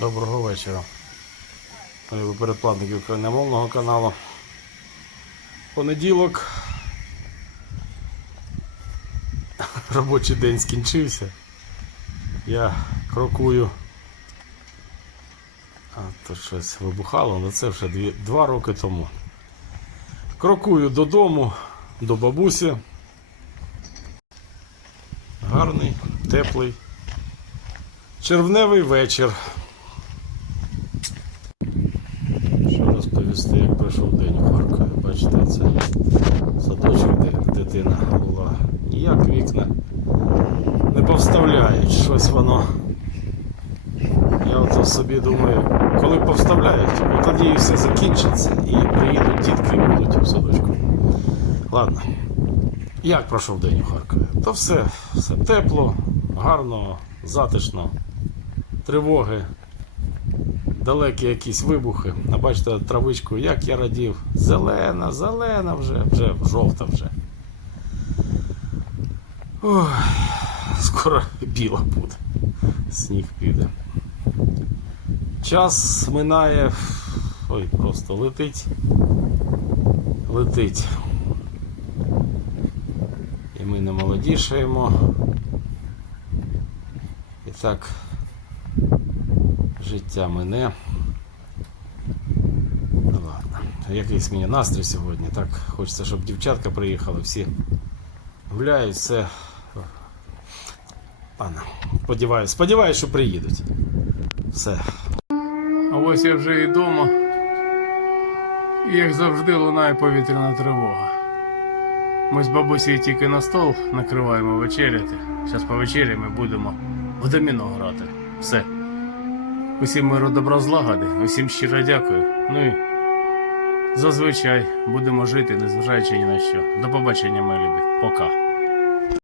Доброго вечора. Ми передплатники україномовного каналу. Понеділок. Робочий день скінчився. Я крокую. А то щось вибухало, але це вже дві, два роки тому. Крокую додому, до бабусі. Гарний, теплий. Червневий вечір. Що розповісти, як пройшов день у Харкові. Бачите, це садочок, де дитина була. Ніяк вікна не повставляють. Щось воно. Я от собі думаю, коли повставляють, от тоді все закінчиться і приїдуть дітки і будуть у садочку. Ладно. Як пройшов день у Харкові? То все, все тепло, гарно, затишно, тривоги, далекі якісь вибухи. А бачите, травичку, як я радів. Зелена, зелена вже, вже жовта вже. Ой, скоро біла буде. Сніг піде. Час минає. Ой, просто летить. Летить. І ми не молодішаємо. І так життя мине. Ну ладно. Якийсь мені настрій сьогодні. Так хочеться, щоб дівчатка приїхали, всі гуляють, все. Ладно. Сподіваюсь, сподіваюсь, що приїдуть. Все. А ось я вже і вдома. І як завжди лунає повітряна тривога. Ми з бабусею тільки на стол накриваємо вечеряти. Зараз повечеряємо і будемо в доміно грати. Все. Усім миру добра злагоди, усім щиро дякую. Ну і зазвичай будемо жити, незважаючи ні на що. До побачення, мої любі. Пока.